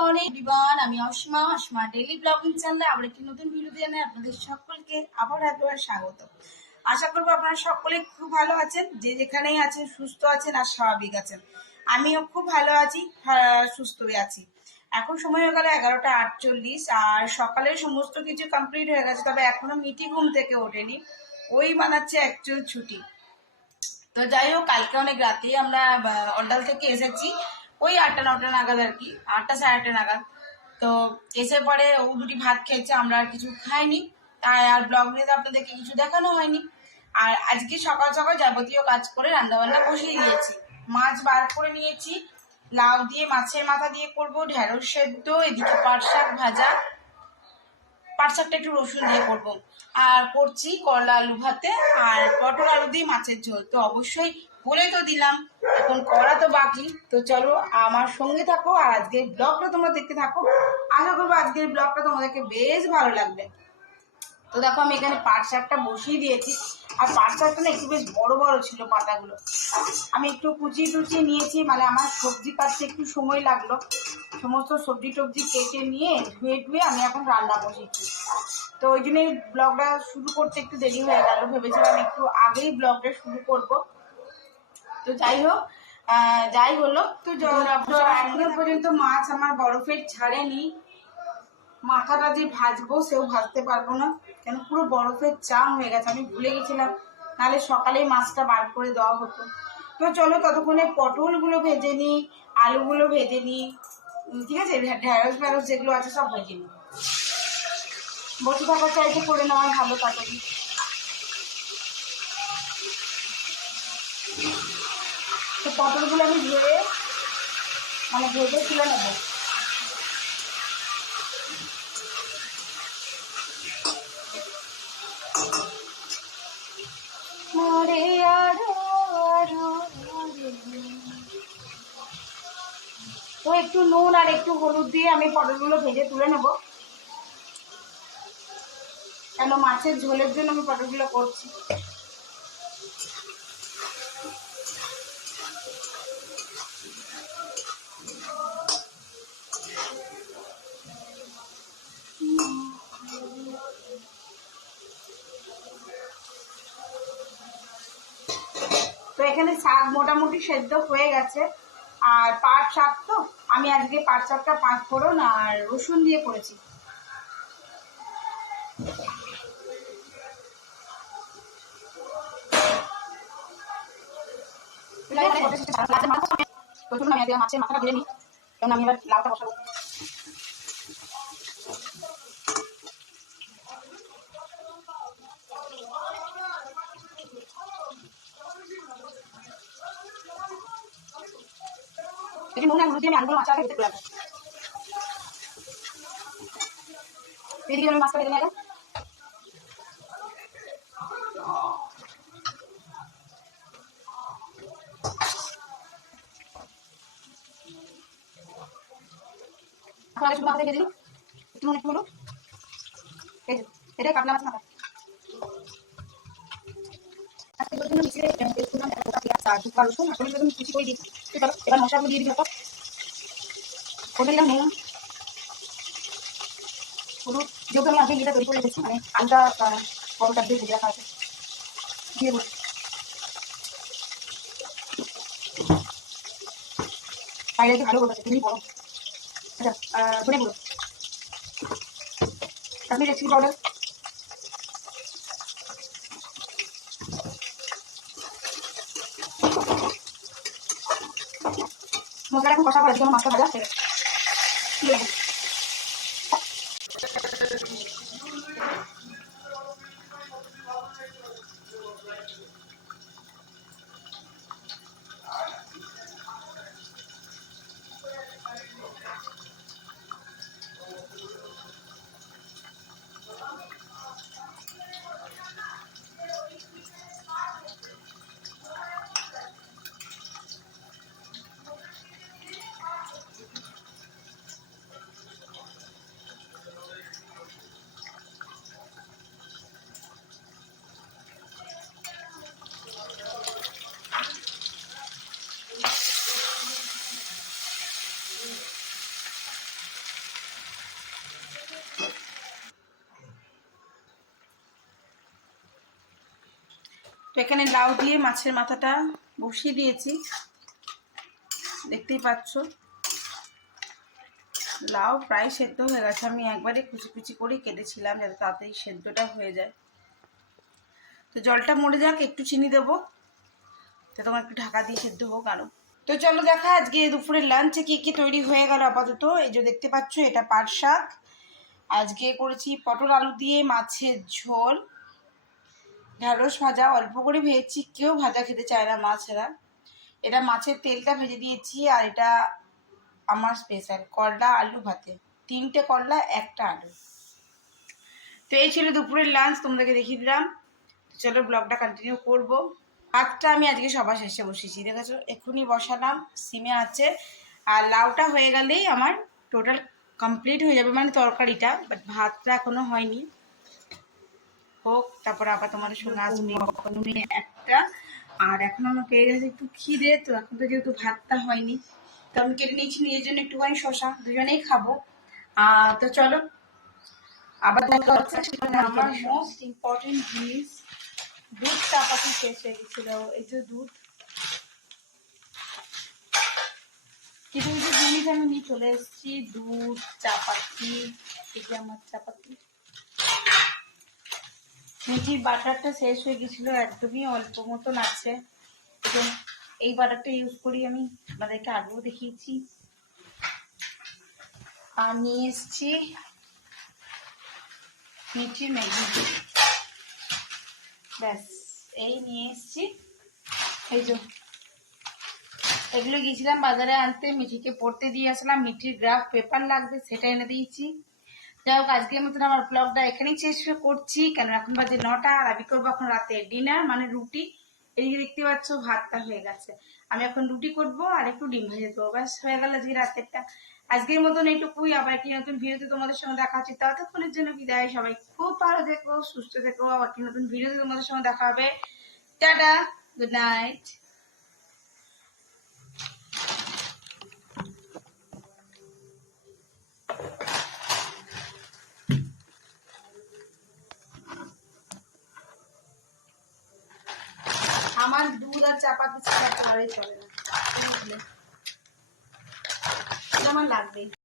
Morning everyone, আমি Asima daily blogging চ্যানেলে আবার একটি নতুন ভিডিও জানাই আপনাদের সকলকে আবার একবার স্বাগত। আশা করবো আপনারা সকলে খুব ভালো আছেন, যে যেখানেই আছেন সুস্থ আছেন আর স্বাভাবিক আছেন। আমিও খুব ভালো আছি, সুস্থই আছি। এখন সময় হয়ে গেল 11টা 48 আর সকালে সমস্ত কিছু কমপ্লিট হয়ে গেছে, তবে এখনো মিটি ঘুম থেকে ওঠেনি, ওই মানাচ্ছে অ্যাকচুয়াল ছুটি। তো যাই হোক, কালকে অনেক রাতেই আমরা অন্ডাল থেকে এসেছি, ওই 8টা 9টা নাগাদ আর কি, 8টা সাড়ে 8টা নাগাদ। তো এসে পরে ও দুটি ভাত খেয়েছে, আমরা আর কিছু খাইনি, তাই আর ব্লগ নিয়ে তো আপনাদেরকে কিছু দেখানো হয়নি। আর আজকে সকাল সকাল যাবতীয় কাজ করে রান্নাবান্না বসিয়ে দিয়েছি। মাছ বার করে নিয়েছি, লাউ দিয়ে মাছের মাথা দিয়ে করবো, ঢেঁড়স সেদ্ধ, এদিকে পাট শাক ভাজা, পাট শাকটা একটু রসুন দিয়ে করবো, আর করছি করলা আলু ভাতে আর পটল আলু দিয়ে মাছের ঝোল। তো অবশ্যই বলে তো দিলাম, এখন করা তো বাকি। তো চলো আমার সঙ্গে থাকো আর আজকের ব্লগটা তোমরা দেখতে থাকো। আশা করবো আজকের ব্লগটা তোমাদেরকে বেশ ভালো লাগবে। তো দেখো, আমি এখানে পাট শাকটা বসিয়ে দিয়েছি, আর পাট শাকটা না একটু বেশ বড় বড় ছিল পাতাগুলো। আমি একটু কুচিয়ে টুচিয়ে নিয়েছি, মানে আমার সবজি কাটতে একটু সময় লাগলো, সমস্ত সবজি টবজি কেটে নিয়ে ধুয়ে আমি এখন রান্না বসেছি। তো ওই জন্যই ব্লগটা শুরু করতে একটু দেরি হয়ে গেল, ভেবেছিলাম একটু আগেই ব্লগটা শুরু করব। তো যাই হোক, যাই হলো, তো এখনো পর্যন্ত মাছ আমার বরফের ছাড়েনি। মাথাটা যে ভাজবো সেও ভাজতে পারবো না, কেন পুরো বরফের চাং হয়ে গেছে। আমি ভুলে গেছিলাম, নাহলে সকালেই মাছটা বার করে দেওয়া হতো। তো চলো ততক্ষণে পটলগুলো ভেজে নিই, আলুগুলো ভেজে নিই, ঠিক আছে, ঢেঁড়স ফেড়স যেগুলো আছে সব ভেজে নিই। বসে থাকার চাইতে করে নেওয়া ভালো তাড়াতাড়ি। তো পটলগুলো আমি ধুয়ে ভেজে তুলে নেবো। তো একটু নুন আর একটু হলুদ দিয়ে আমি পটলগুলো ভেজে তুলে নেব, কেন মাছের ঝোলের জন্য আমি পটলগুলো করছি। তো এখানে শাক মোটামুটি সেদ্ধ হয়ে গেছে, আর পাট শাক, তো আমি আজকে পাট শাকটা 5 ফোড়ন আর রসুন দিয়ে করেছি। মাছের মাথাটা ভেজে নিই, কারণ আমি এবার লাউটা বসাবো। নুন আর হলুদ দিয়ে আমি আলুগুলো মাছটা ভেজে তুলে রাখবো। এদিকে আমি মাছটা ভেজে নিয়ে গেলাম। এখন আগে শুধু মাথাটা ভেজে নিই, একটু নুন একটু হলুদ। এই যে এটাই কাতলা মাছ মাথা। এবার মশলাগুলো দিয়ে দিই, করে দিলাম নুন হলুদ, যেহেতু আমি আগে ইয়েটা তৈরি করে রেখেছি, মানে আলুটা পটলটা দিয়ে ভেজে রাখা আছে, দিয়ে দেবো। বাইরে ভালো বলতে তুমি বলো। আচ্ছা, ধনে গুঁড়ো, কাশ্মীর রেড চিলি পাউডার, মশলাটা এখন কষা করার জন্য মাছটা ভাজা হয়ে গেছে। তো এখানে লাউ দিয়ে মাছের মাথাটা বসিয়ে দিয়েছি, দেখতেই পাচ্ছ। লাউ প্রায় সেদ্ধ হয়ে গেছে, আমি একবারে কুচি কুচি করে কেটেছিলাম যাতে তাড়াতাড়ি সেদ্ধটা হয়ে যায়। তো জলটা মরে যাক, একটু চিনি দেবো, তো তোমার একটু ঢাকা দিয়ে সেদ্ধ হোক আরো। তো চলো দেখা আজকে দুপুরের লাঞ্চে কি কি তৈরি হয়ে গেল আপাতত। এই যে দেখতে পাচ্ছ, এটা পাট শাক, আজকে করেছি পটল আলু দিয়ে মাছের ঝোল, ঢ্যাঁড়স ভাজা, অল্প করে ভেজেছি, কেউ ভাজা খেতে চায় না মাছ ছাড়া। এটা মাছের তেলটা ভেজে দিয়েছি। আর এটা আমার স্পেশাল করলা আলু ভাতে, 3টে করলা 1টা আলু। তো এই ছিল দুপুরের লাঞ্চ, তোমাদেরকে দেখিয়ে দিলাম। চলো ব্লগটা কন্টিনিউ করবো। ভাতটা আমি আজকে সবার শেষে বসিয়েছি, দেখেছো, এক্ষুনি বসালাম, সিমে আছে। আর লাউটা হয়ে গেলেই আমার টোটাল কমপ্লিট হয়ে যাবে, মানে তরকারিটা, বাট ভাতটা এখনো হয়নি, হোক, তারপর আবার তোমাদের সঙ্গে আসবে একটা। আর এখন আমার পেয়ে গেছে একটু খিদে, তো এখন তো যেহেতু ভাতটা হয়নি, তো আমি কেটে নিয়েছি নিজের জন্য একটুখানি শশা, দুজনেই খাবো। তো চলো আবার দেখা হচ্ছে। আমার মোস্ট ইম্পর্টেন্ট জিনিস, দুধ চাপাতি শেষ হয়ে গেছিল, এই যে দুধ, কিছু কিছু জিনিস আমি নিয়ে চলে এসেছি, দুধ, চাপাতি, এই যে আমার চাপাতি, মিঠির বাটারটা শেষ হয়ে গেছিল, একদমই অল্প মতন আছে, তো এই বাটারটা ইউজ করি আমি, আপনাদেরকে আগেও দেখিয়েছি। আর নিয়ে এসেছি মিঠি ম্যাগি, ব্যাস এই নিয়ে এসেছি। এই যে এগুলো গিয়েছিলাম বাজারে আনতে, মিঠিকে পড়তে দিয়ে আসলাম, মিঠির গ্রাফ পেপার লাগবে সেটা এনে দিয়েছি। যাই হোক, আজকের মতন আমার ব্লগটা এখানেই শেষ করছি, কেন এখন বাজে 9টা, আর আমি করবো এখন রাতে ডিনার, মানে রুটি। এদিকে দেখতে পাচ্ছ ভাতটা হয়ে গেছে, আমি এখন রুটি করবো আর একটু ডিম ভেজে দেবো, ব্যাস হয়ে গেল আজকে রাতেরটা। আজকের মতন এইটুকুই, আবার একটি নতুন ভিডিওতে তোমাদের সঙ্গে দেখা হচ্ছে, ততক্ষণের জন্য বিদায়, সবাই খুব ভালো থেকো, সুস্থ থেকো, আবার একটি নতুন ভিডিওতে তোমাদের সঙ্গে দেখা হবে। Tata, good night. আমার দুধ আর চাপাতি ছাড়া একেবারেই চলে না, আমার লাগবেই।